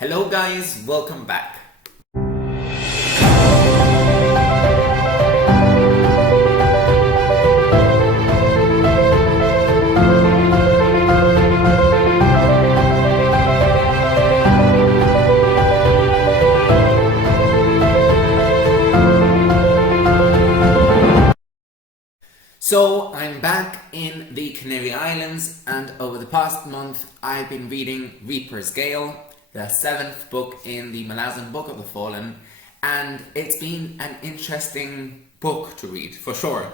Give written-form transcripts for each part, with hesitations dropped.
Hello guys, welcome back. So I'm back in the Canary Islands, and over the past month I've been reading Reaper's Gale, the 7th book in the Malazan Book of the Fallen, and it's been an interesting book to read, for sure.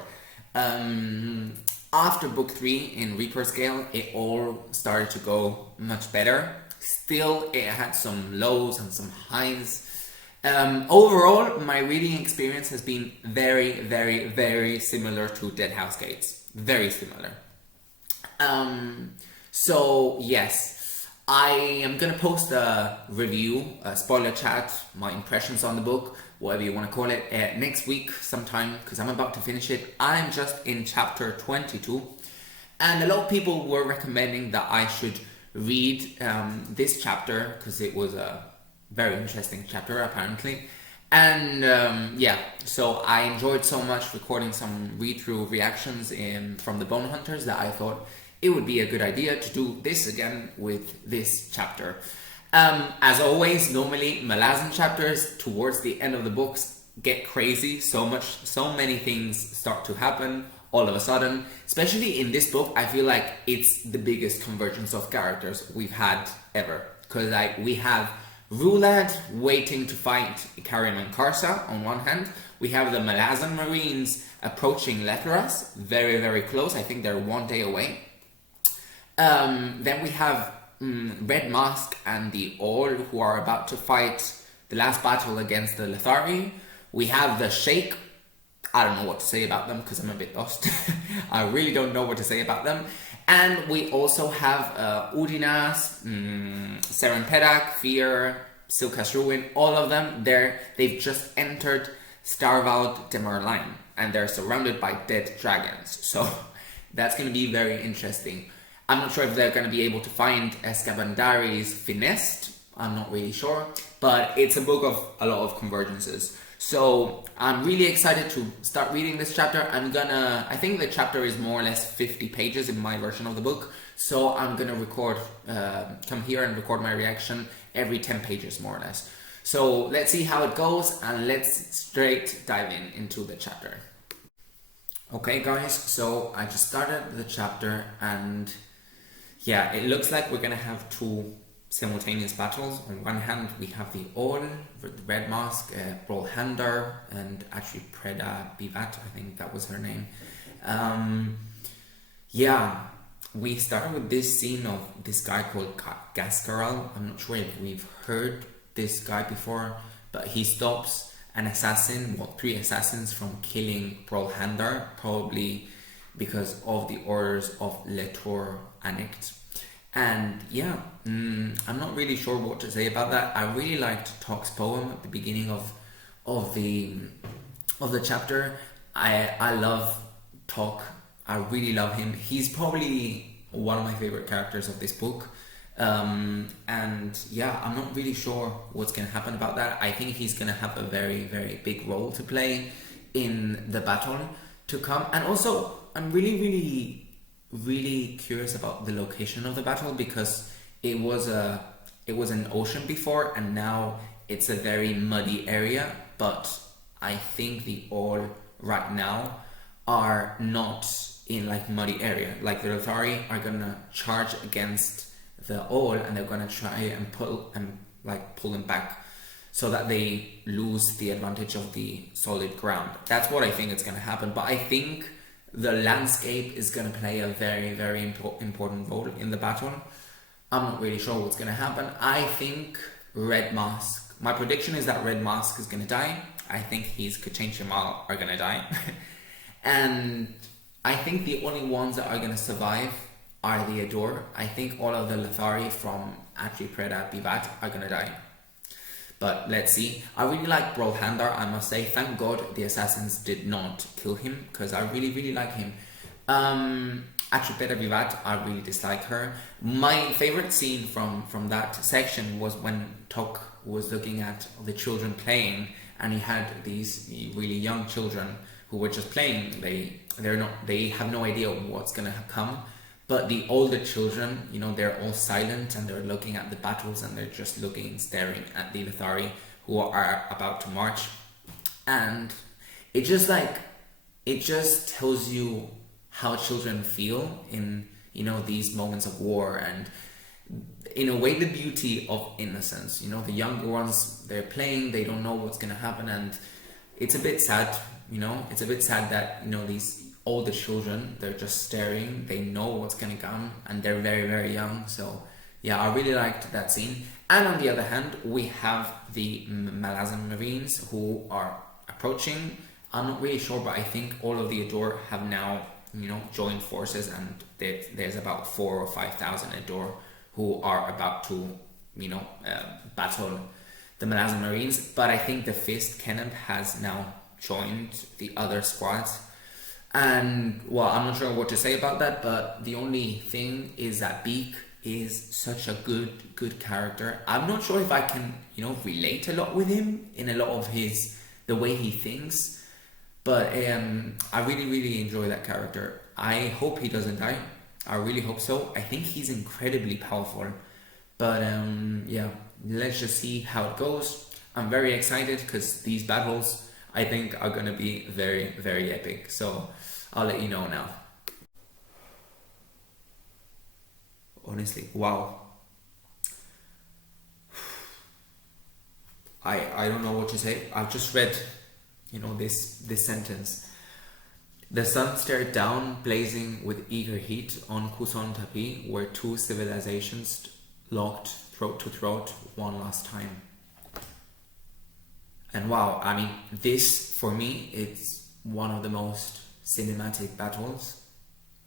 After book 3 in Reaper's Gale, it all started to go much better. Still, it had some lows and some highs. Overall, my reading experience has been very, very, very similar to Dead House Gates. Very similar. So, yes, I am going to post a review, a spoiler chat, my impressions on the book, whatever you want to call it, next week sometime, because I'm about to finish it. I'm just in chapter 22, and a lot of people were recommending that I should read this chapter, because it was a very interesting chapter apparently. And yeah, so I enjoyed so much recording some read-through reactions from the Bone Hunters that I thought it would be a good idea to do this again with this chapter. As always, normally Malazan chapters towards the end of the books get crazy, so many things start to happen all of a sudden. Especially in this book, I feel like it's the biggest convergence of characters we've had ever, because we have Rulad waiting to fight Ikarian and Karsa on one hand. We have the Malazan Marines approaching Letheras, very, very close. I think they're 1 day away. Then we have Red Mask and the All, who are about to fight the last battle against the Lethari. We have the Sheikh. I don't know what to say about them because I'm a bit lost. I really don't know what to say about them. And we also have Udinas, Serenpedak, Fear, Silkas Ruin, all of them. They've just entered Starvald Demerline, and they're surrounded by dead dragons. So that's going to be very interesting. I'm not sure if they're going to be able to find Escabandari's Finest. I'm not really sure. But it's a book of a lot of convergences. So I'm really excited to start reading this chapter. I think the chapter is more or less 50 pages in my version of the book. So I'm gonna come here and record my reaction every 10 pages more or less. So let's see how it goes, and let's straight dive into the chapter. Okay guys, so I just started the chapter, and yeah, it looks like we're gonna have two simultaneous battles. On one hand, we have the All, the Red Mask, Brolhander, and actually Preda Bivat, I think that was her name. Yeah, we start with this scene of this guy called Gascaral. I'm not sure if we've heard this guy before, but he stops an assassin, three assassins from killing Brolhander, probably because of the orders of Letour Anict. And yeah, I'm not really sure what to say about that. I really liked Tok's poem at the beginning of the chapter. I love Tok. I really love him. He's probably one of my favorite characters of this book. And yeah, I'm not really sure what's going to happen about that. I think he's going to have a very, very big role to play in the battle to come. And also, I'm really curious about the location of the battle, because it was an ocean before, and now it's a very muddy area. But I think the All right now are not in like muddy area. Like the Lethari are gonna charge against the All, and they're gonna try and pull them back so that they lose the advantage of the solid ground. That's what I think is gonna happen. But I think the landscape is going to play a very, very important role in the battle. I'm not really sure what's going to happen. I think Red Mask, my prediction is that Red Mask is going to die. I think his Kachain Shamal are going to die. And I think the only ones that are going to survive are the Ador. I think all of the Lethari from Atri Preda Bivat are going to die. But let's see. I really like Brolhander, I must say. Thank God the assassins did not kill him, because I really like him. Vivat, I really dislike her. My favorite scene from that section was when Tok was looking at the children playing, and he had these really young children who were just playing. They have no idea what's gonna come. But the older children, they're all silent and they're looking at the battles and they're just staring at the Lithari who are about to march. And it just tells you how children feel in, these moments of war, and in a way the beauty of innocence. The younger ones, they're playing, they don't know what's going to happen, and it's a bit sad, it's a bit sad that, these older children, they're just staring, they know what's going to come, and they're very, very young. So yeah, I really liked that scene. And on the other hand, we have the Malazan Marines who are approaching. I'm not really sure, but I think all of the Ador have now, joined forces, and there's about 4,000 or 5,000 Ador who are about to, battle the Malazan Marines. But I think the Fist Keneb has now joined the other squads. And, well, I'm not sure what to say about that, but the only thing is that Beak is such a good character. I'm not sure if I can, relate a lot with him in a lot of the way he thinks, but I really, really enjoy that character. I hope he doesn't die. I really hope so. I think he's incredibly powerful, but yeah, let's just see how it goes. I'm very excited because these battles, I think, are going to be very, very epic. So I'll let you know now. Honestly, wow. I don't know what to say. I've just read, this sentence. The sun stared down, blazing with eager heat, on Kuson Tapi, where two civilizations locked throat to throat one last time. And wow, I mean, this, for me, it's one of the most cinematic battles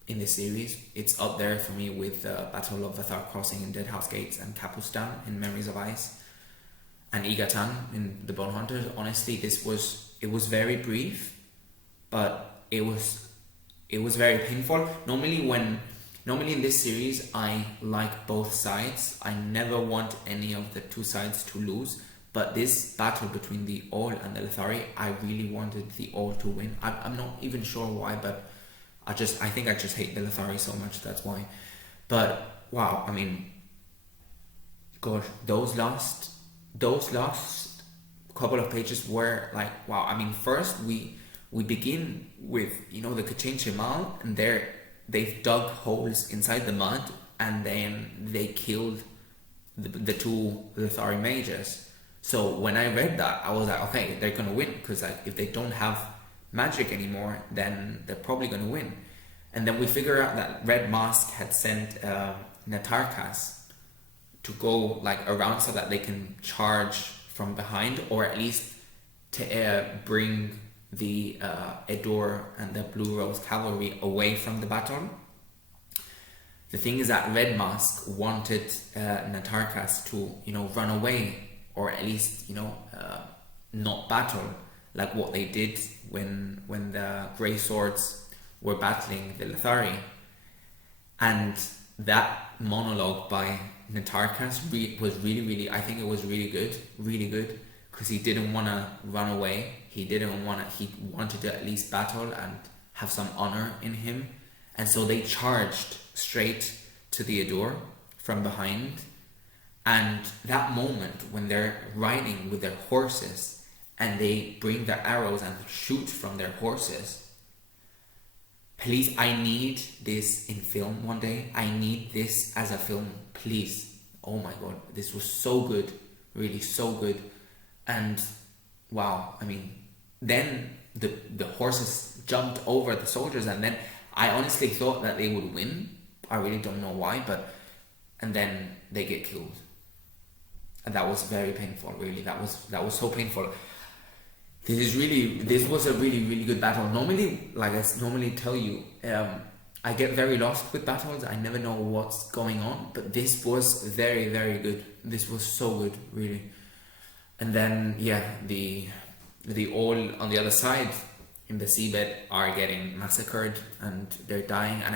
in the series. It's up there for me with the Battle of Vathar Crossing in Deadhouse Gates and Kapustan in Memories of Ice and Igatan in The Bone Hunters. Honestly, it was very brief, but it was very painful. Normally in this series, I like both sides. I never want any of the two sides to lose. But this battle between the All and the Lithari, I really wanted the All to win. I'm not even sure why, but I think I just hate the Lithari so much, that's why. But wow, I mean, gosh, those last couple of pages were like, wow. I mean, first we begin with, the Kachin Chimal, and they've dug holes inside the mud, and then they killed the two Lithari mages. So when I read that, I was like, okay, they're gonna win, because if they don't have magic anymore, then they're probably gonna win. And then we figure out that Red Mask had sent Natarkas to go around so that they can charge from behind, or at least to bring the Edor and the Blue Rose Cavalry away from the battle. The thing is that Red Mask wanted Natarkas to, run away, or at least, not battle, like what they did when the Grey Swords were battling the Lithari. And that monologue by Natarkas was really, really, I think it was really good, because he didn't want to run away. He wanted to at least battle and have some honor in him. And so they charged straight to the Ador from behind. And that moment when they're riding with their horses and they bring their arrows and shoot from their horses, please, I need this in film one day. I need this as a film, please. Oh my god, this was so good, really so good. And wow, I mean, then the horses jumped over the soldiers, and then I honestly thought that they would win. I really don't know why, and then they get killed. And that was very painful, really. That was so painful. This was a really, really good battle. Normally, like I normally tell you, I get very lost with battles. I never know what's going on, but this was very, very good. This was so good, really. And then, yeah, the All on the other side in the seabed are getting massacred and they're dying. And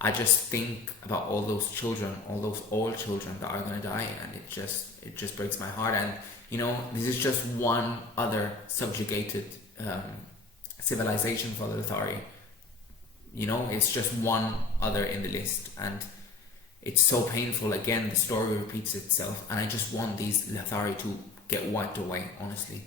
I just think about all those children, all those old children that are gonna die, and it just breaks my heart. And you know, this is just one other subjugated civilization for the Lethari. You know, it's just one other in the list, and it's so painful. Again, the story repeats itself, and I just want these Lethari to get wiped away, honestly.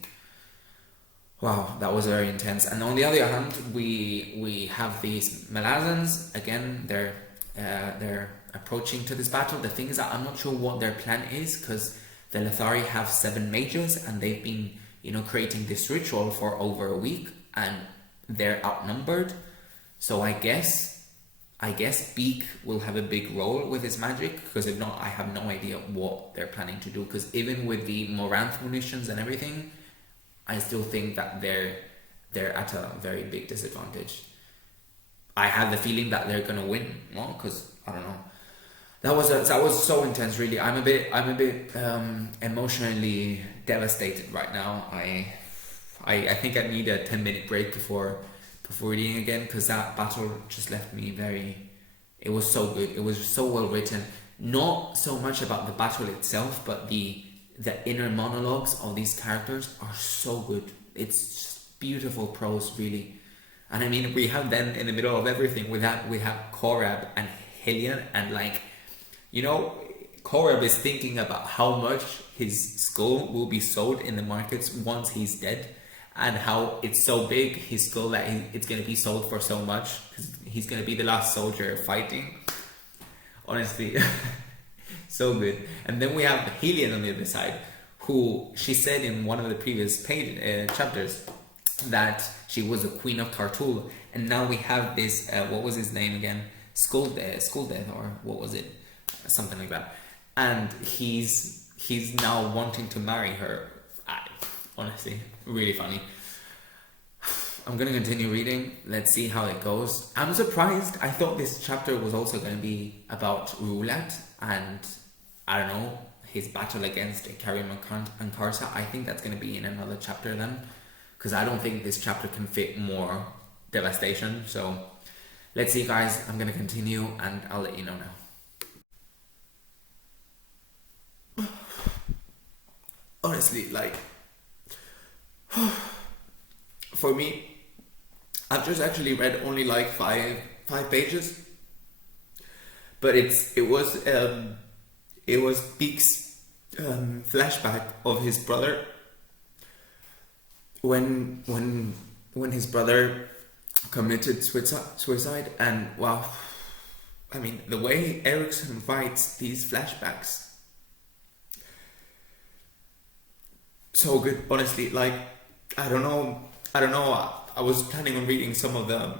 Wow, that was very intense. And on the other hand, we have these Malazans. Again, they're approaching to this battle. The thing is that I'm not sure what their plan is, because the Lethari have 7 mages, and they've been, you know, creating this ritual for over a week, and they're outnumbered. So I guess Beak will have a big role with his magic, because if not, I have no idea what they're planning to do. Because even with the Moranth munitions and everything, I still think that they're at a very big disadvantage. I have the feeling that they're gonna win, well, because I don't know. That was so intense. Really, I'm a bit emotionally devastated right now. I think I need a 10-minute break before reading again, because that battle just left me very. It was so good. It was so well written. Not so much about the battle itself, but the inner monologues of these characters are so good. It's just beautiful prose, really. And I mean, we have then in the middle of everything, we have Korab and Hillian, and like, you know, Korab is thinking about how much his skull will be sold in the markets once he's dead, and how it's so big, his skull, that it's going to be sold for so much, because he's going to be the last soldier fighting. Honestly. So good. And then we have Helion on the other side, who she said in one of the previous chapters that she was a queen of Tartul, and now we have this what was his name again, Skulldeath, or what was it, something like that, and he's now wanting to marry her. Honestly, really funny. I'm gonna continue reading. Let's see how it goes. I'm surprised. I thought this chapter was also going to be about Rulat and, I don't know, his battle against Ikariam and Karsa. I think that's going to be in another chapter then, because I don't think this chapter can fit more devastation. So let's see, guys. I'm going to continue, and I'll let you know now. Honestly, like, for me, I've just actually read only like five pages, but it was Beak's flashback of his brother when his brother committed suicide, and wow, I mean, the way Erickson writes these flashbacks, so good. Honestly, like, I don't know. I was planning on reading some of the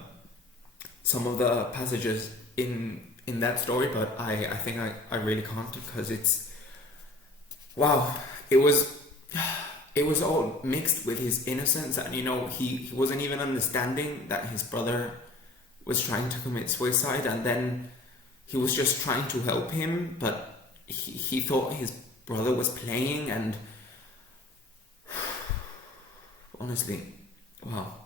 passages in that story, but I think I really can't, because it's, wow, it was all mixed with his innocence, and you know, he wasn't even understanding that his brother was trying to commit suicide, and then he was just trying to help him, but he thought his brother was playing, and honestly, wow.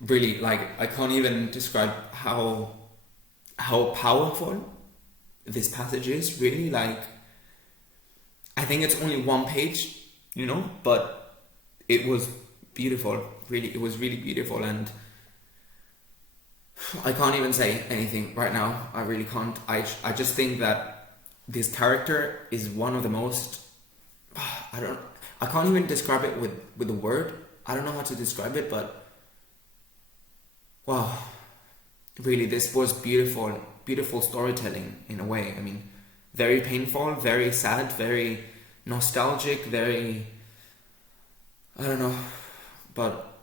Really, like, I can't even describe how powerful this passage is, really. Like, I think it's only one page, you know, but it was beautiful, really. It was really beautiful, and I can't even say anything right now. I really can't. I just think that this character is one of the most, I can't even describe it with a word. I don't know how to describe it, but wow, really, this was beautiful storytelling in a way. I mean, very painful, very sad, very nostalgic, very, I don't know, but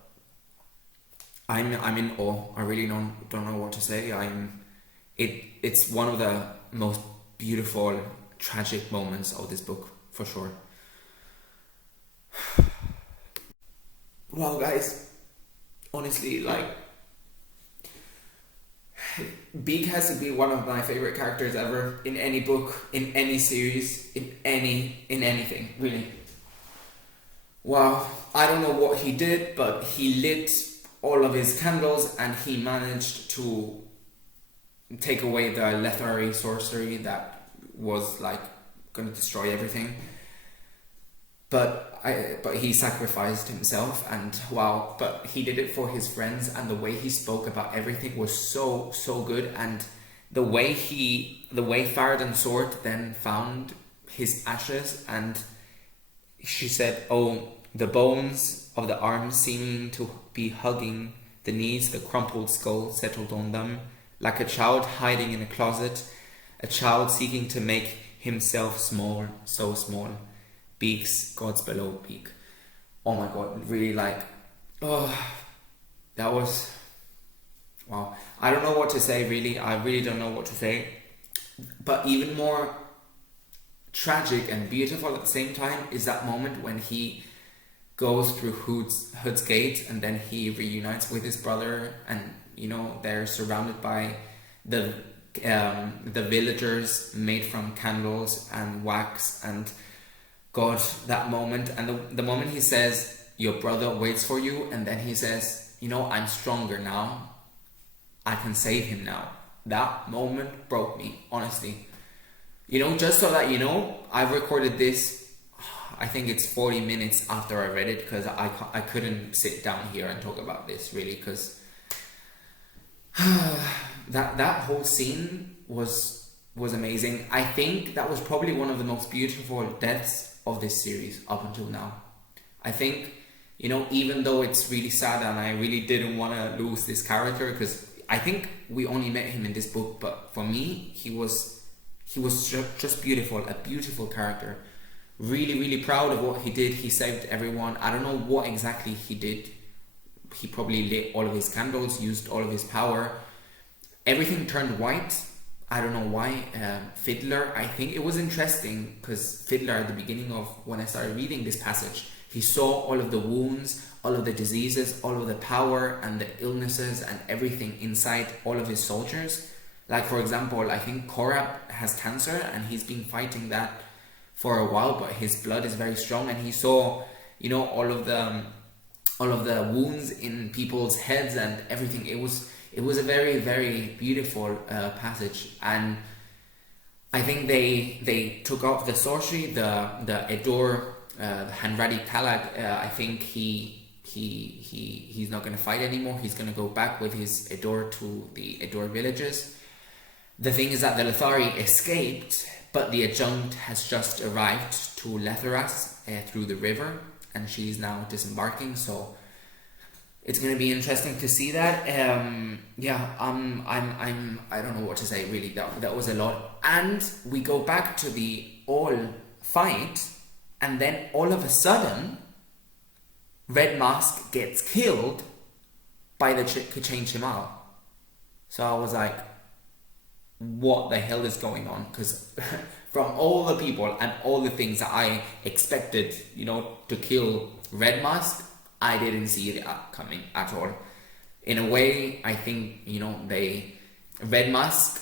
I'm in awe. I really don't know what to say. It's one of the most beautiful, tragic moments of this book, for sure. Wow, guys, honestly, like, Beak has to be one of my favorite characters ever, in any book, in any series, in anything, really. Wow, I don't know what he did, but he lit all of his candles, and he managed to take away the lethargy sorcery that was like going to destroy everything. But he sacrificed himself, and wow, but he did it for his friends, and the way he spoke about everything was so good. And the way Farad'n Sword then found his ashes, and she said, oh, the bones of the arms seeming to be hugging the knees, the crumpled skull settled on them, like a child hiding in a closet, a child seeking to make himself small, so small. Beaks, God's below beak. Oh my God, really like, oh, that was, wow. I don't know what to say, really. I really don't know what to say. But even more tragic and beautiful at the same time is that moment when he goes through Hood's gate, and then he reunites with his brother, and you know, they're surrounded by the villagers made from candles and wax, and God, that moment, and the moment he says, your brother waits for you, and then he says, you know, I'm stronger now, I can save him now. That moment broke me, honestly. You know, just so that you know, I've recorded this, I think it's 40 minutes after I read it, because I couldn't sit down here and talk about this, really, because that whole scene was amazing. I think that was probably one of the most beautiful deaths of this series up until now. I think, you know, even though it's really sad and I really didn't want to lose this character, because I think we only met him in this book, but for me, he was just beautiful, a beautiful character. Really proud of what he did. He saved everyone. I don't know what exactly he did. He probably lit all of his candles, used all of his power. Everything turned white. I don't know why. Fiddler, I think it was interesting because Fiddler, at the beginning of when I started reading this passage, he saw all of the wounds, all of the diseases, all of the power and the illnesses and everything inside all of his soldiers. Like, for example, I think Korab has cancer and he's been fighting that for a while, but his blood is very strong, and he saw, you know, all of the wounds in people's heads and everything. It was a very beautiful passage, and I think they took off the sorcery, the Edor, Hanradi Talag. I think he's not going to fight anymore. He's going to go back with his Edor to the Edor villages. The thing is that the Lethari escaped, but the adjunct has just arrived to Letheras through the river, and she's now disembarking. So it's going to be interesting to see that. I don't know what to say, really. That was a lot. And we go back to the all fight, and then all of a sudden, Red Mask gets killed by the Kachain Chimal. So I was like, what the hell is going on? Because from all the people and all the things that I expected, you know, to kill Red Mask, I didn't see it coming at all. In a way, I think, you know, Red Mask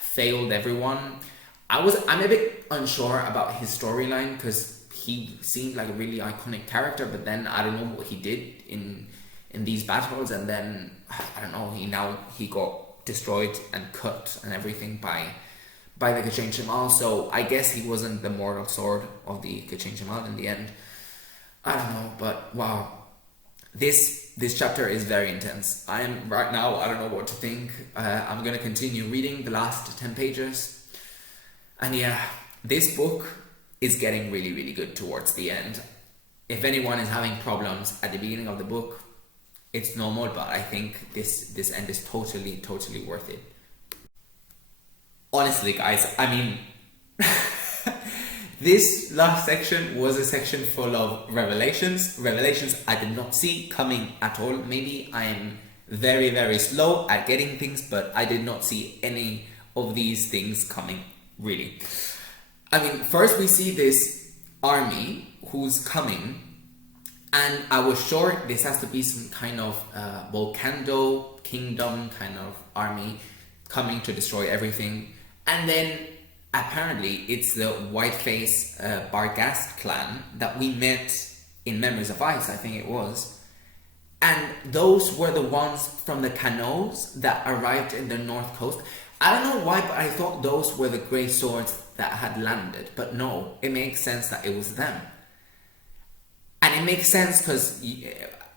failed everyone. I'm a bit unsure about his storyline because he seemed like a really iconic character, but then I don't know what he did in these battles, and then I don't know, he got destroyed and cut and everything by the Kachain Chimal. So I guess he wasn't the mortal sword of the Kachain Chimal in the end. I don't know, but wow, this chapter is very intense. I don't know what to think. I'm gonna continue reading the last 10 pages, and yeah, this book is getting really good towards the end. If anyone is having problems at the beginning of the book, it's normal, but I think this end is totally worth it. Honestly, guys, I mean, this last section was a section full of revelations I did not see coming at all. Maybe I am very slow at getting things, but I did not see any of these things coming, really. I mean, first we see this army who's coming, and I was sure this has to be some kind of Volcando Kingdom kind of army coming to destroy everything. And then apparently it's the Whiteface Barghast clan that we met in Memories of Ice, I think it was. And those were the ones from the canoes that arrived in the north coast. I don't know why, but I thought those were the grey swords that had landed. But no, it makes sense that it was them. And it makes sense because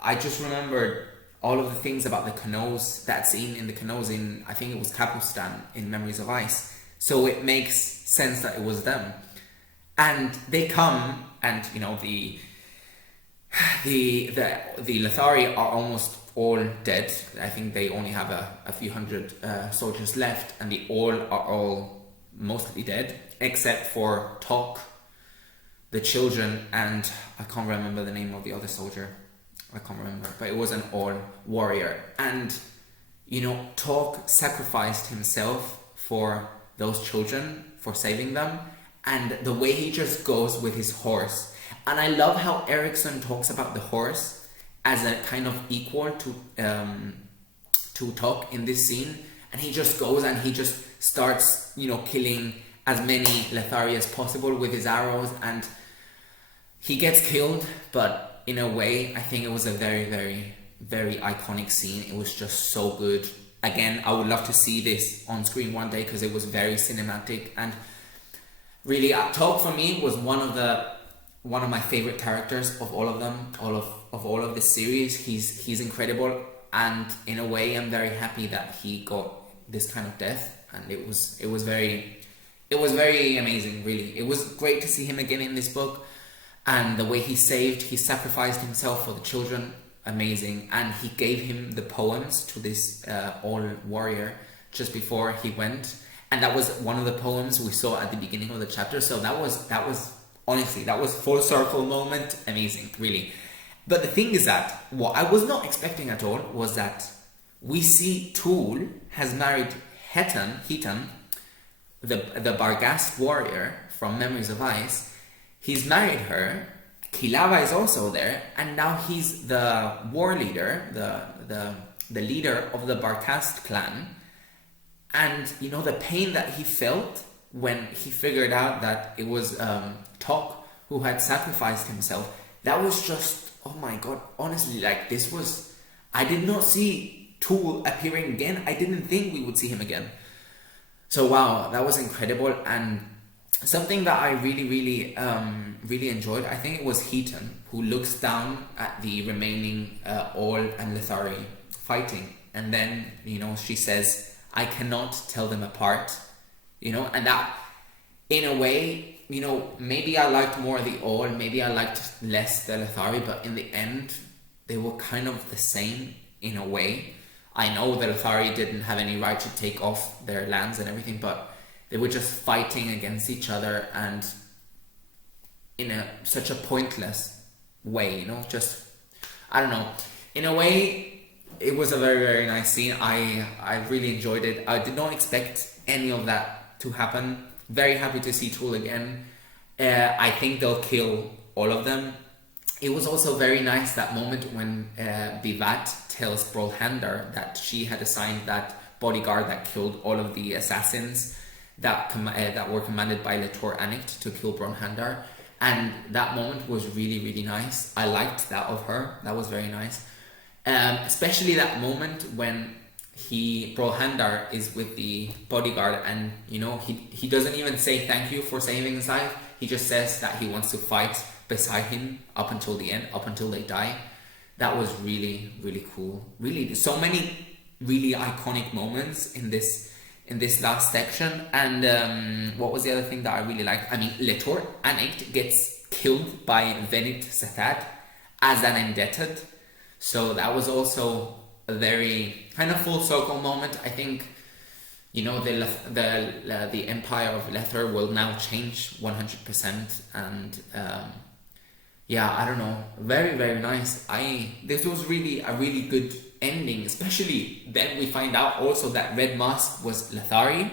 I just remembered all of the things about the canoes, that scene in the canoes in, I think it was Kapustan in Memories of Ice. So it makes sense that it was them. And they come, and you know, the Lethari are almost all dead. I think they only have a few hundred soldiers left, and the all are all mostly dead, except for Tok, the children, and I can't remember the name of the other soldier. I can't remember, but it was an all warrior. And you know, Tok sacrificed himself for those children, for saving them, and the way he just goes with his horse. And I love how Erickson talks about the horse as a kind of equal to Tok in this scene, and he just goes and he just starts, you know, killing as many Lethari as possible with his arrows, and he gets killed, but in a way, I think it was a very, very, very iconic scene. It was just so good. Again, I would love to see this on screen one day because it was very cinematic, and really, Tok for me was one of my favorite characters of all of them, of all of this series. He's incredible, and in a way, I'm very happy that he got this kind of death, and it was very amazing. Really, it was great to see him again in this book. And the way he sacrificed himself for the children, amazing. And he gave him the poems to this all warrior just before he went. And that was one of the poems we saw at the beginning of the chapter. So that was honestly, that was full circle moment. Amazing, really. But the thing is that what I was not expecting at all was that we see Tool has married Hetan, the Barghast warrior from Memories of Ice. He's married her. Kilava is also there, and now he's the war leader, the leader of the Barghast clan. And you know, the pain that he felt when he figured out that it was Tok who had sacrificed himself, that was just, oh my god, honestly, like this was, I did not see Tool appearing again. I didn't think we would see him again. So wow, that was incredible. And something that I really enjoyed, I think it was Hetan, who looks down at the remaining All and Lethari fighting, and then, you know, she says, I cannot tell them apart, you know, and that, in a way, you know, maybe I liked more the All, maybe I liked less the Lethari, but in the end, they were kind of the same in a way. I know the Lethari didn't have any right to take off their lands and everything, but they were just fighting against each other, and in such a pointless way, you know, just, I don't know. In a way, it was a very, very nice scene. I really enjoyed it. I did not expect any of that to happen. Very happy to see Tool again. I think they'll kill all of them. It was also very nice, that moment when Vivat tells Brolhander that she had assigned that bodyguard that killed all of the assassins that were commanded by Letor Anict to kill Brolhander. And that moment was really, really nice. I liked that of her. That was very nice. Especially that moment when Brolhander is with the bodyguard, and you know, he doesn't even say thank you for saving his life. He just says that he wants to fight beside him up until the end, up until they die. That was really, really cool. Really, so many really iconic moments in this last section. And what was the other thing that I really liked? I mean, Letor Anict gets killed by Venit Sethat as an indebted. So that was also a very kind of full circle moment. I think, you know, the Empire of Lether will now change 100%. And yeah, I don't know, very, very nice. This was really a really good ending, especially then we find out also that Red Mask was Lethari.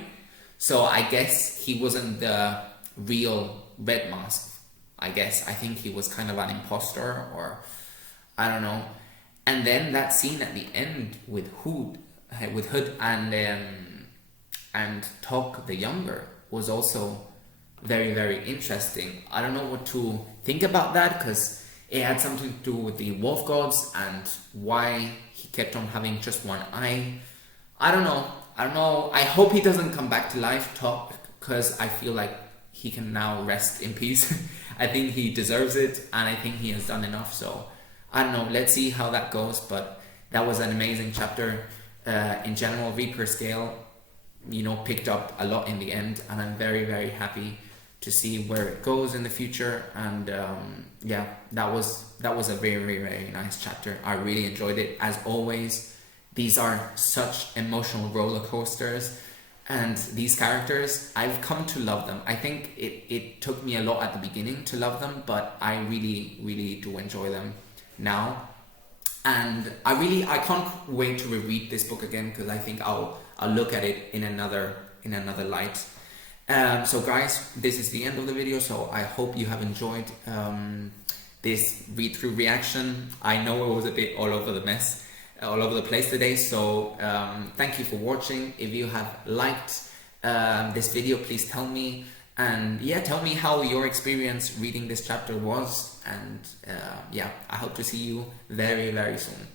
So I guess he wasn't the real Red Mask. I think he was kind of an imposter, or I don't know. And then that scene at the end with Hood and Tok the Younger was also very, very interesting. I don't know what to think about that, because It had something to do with the wolf gods and why he kept on having just one eye. I don't know. I hope he doesn't come back to life, because I feel like he can now rest in peace. I think he deserves it, and I think he has done enough. So I don't know. Let's see how that goes. But that was an amazing chapter. In general, Reaper's Gale, picked up a lot in the end, and I'm very, very happy to see where it goes in the future. And that was a very, very, very nice chapter. I really enjoyed it. As always, these are such emotional roller coasters, and these characters, I've come to love them. I think it took me a lot at the beginning to love them, but I really, really do enjoy them now. And I can't wait to reread this book again, because I think I'll look at it in another light. So guys, this is the end of the video. So I hope you have enjoyed this read-through reaction. I know it was a bit all over the place today. So thank you for watching. If you have liked this video, please tell me. And tell me how your experience reading this chapter was. And I hope to see you very, very soon.